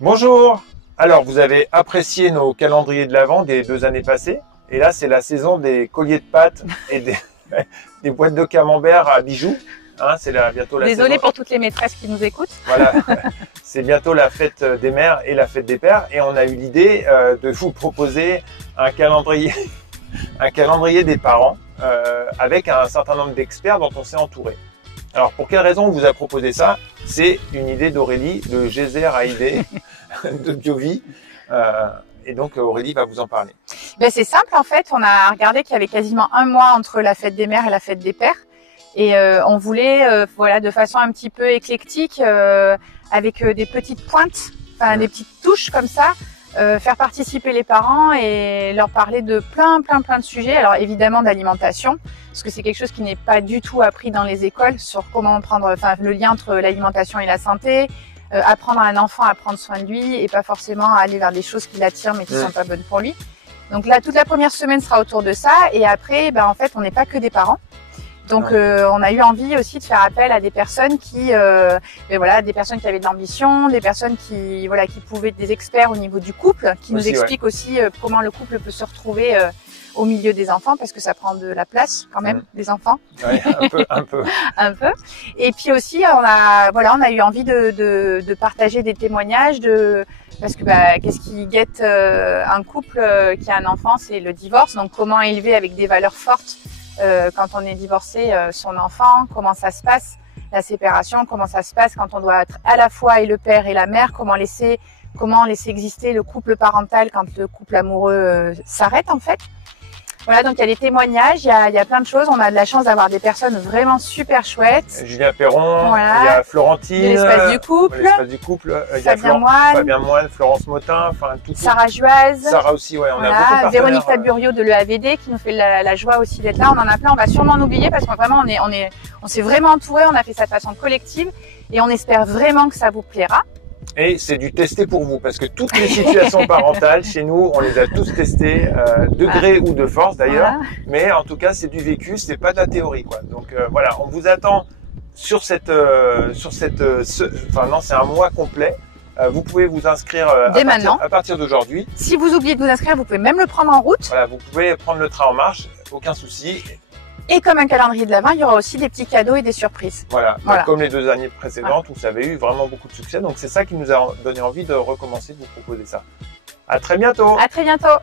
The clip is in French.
Bonjour! Alors, vous avez apprécié nos calendriers de l'Avent des 2 années passées. Et là, c'est la saison des colliers de pâtes et des boîtes de camembert à bijoux. Hein, c'est bientôt la Désolée saison. pour toutes les maîtresses qui nous écoutent. Voilà, c'est bientôt la fête des mères et la fête des pères. Et on a eu l'idée de vous proposer un calendrier des parents avec un certain nombre d'experts dont on s'est entouré. Alors, pour quelle raison on vous a proposé ça? C'est une idée d'Aurélie, de Geyser à idée de Biovie. Et donc, Aurélie va vous en parler. Ben, c'est simple, en fait. On a regardé qu'il y avait quasiment un mois entre la fête des mères et la fête des pères. Et on voulait, voilà, de façon un petit peu éclectique, avec des petites pointes, enfin des petites touches comme ça, faire participer les parents et leur parler de plein de sujets. Alors évidemment d'alimentation, parce que c'est quelque chose qui n'est pas du tout appris dans les écoles sur comment prendre, enfin le lien entre l'alimentation et la santé, apprendre à un enfant à prendre soin de lui et pas forcément à aller vers des choses qui l'attirent mais qui sont pas bonnes pour lui. Donc là, toute la première semaine sera autour de ça et après, ben en fait, on n'est pas que des parents. Donc on a eu envie aussi de faire appel à des personnes qui, des personnes qui avaient de l'ambition, des personnes qui pouvaient être des experts au niveau du couple, qui nous expliquent aussi comment le couple peut se retrouver au milieu des enfants, parce que ça prend de la place quand même, des enfants. Ouais, un peu. Un peu. Et puis aussi on a eu envie de partager des témoignages parce que qu'est-ce qui guette un couple qui a un enfant, c'est le divorce. Donc comment élever avec des valeurs fortes quand on est divorcé, son enfant, comment ça se passe, la séparation, comment ça se passe quand on doit être à la fois et le père et la mère, comment laisser exister le couple parental quand le couple amoureux s'arrête en fait. Voilà, donc il y a des témoignages, il y a plein de choses. On a de la chance d'avoir des personnes vraiment super chouettes. Julien Perron, il y a Florentine, de l'espace du couple, il y a Fabien Moine, Florence Motin, enfin tout. Sarah Juaz. Sarah aussi, ouais, on a beaucoup de partenaires. Véronique Taburio de l'EAVD qui nous fait la joie aussi d'être là. On en a plein, on va sûrement en oublier parce qu'on vraiment on s'est vraiment entouré, on a fait ça de façon collective et on espère vraiment que ça vous plaira. Et c'est du tester pour vous, parce que toutes les situations parentales, chez nous, on les a tous testées, de gré ou de force d'ailleurs. Voilà. Mais en tout cas, c'est du vécu, c'est pas de la théorie, quoi. Donc voilà, on vous attend sur c'est un mois complet. Vous pouvez vous inscrire à partir d'aujourd'hui. Si vous oubliez de vous inscrire, vous pouvez même le prendre en route. Voilà, vous pouvez prendre le train en marche, aucun souci. Et comme un calendrier de l'Avent, il y aura aussi des petits cadeaux et des surprises. Voilà. Comme les 2 années précédentes où ça avait eu vraiment beaucoup de succès. Donc c'est ça qui nous a donné envie de recommencer, de vous proposer ça. À très bientôt. À très bientôt.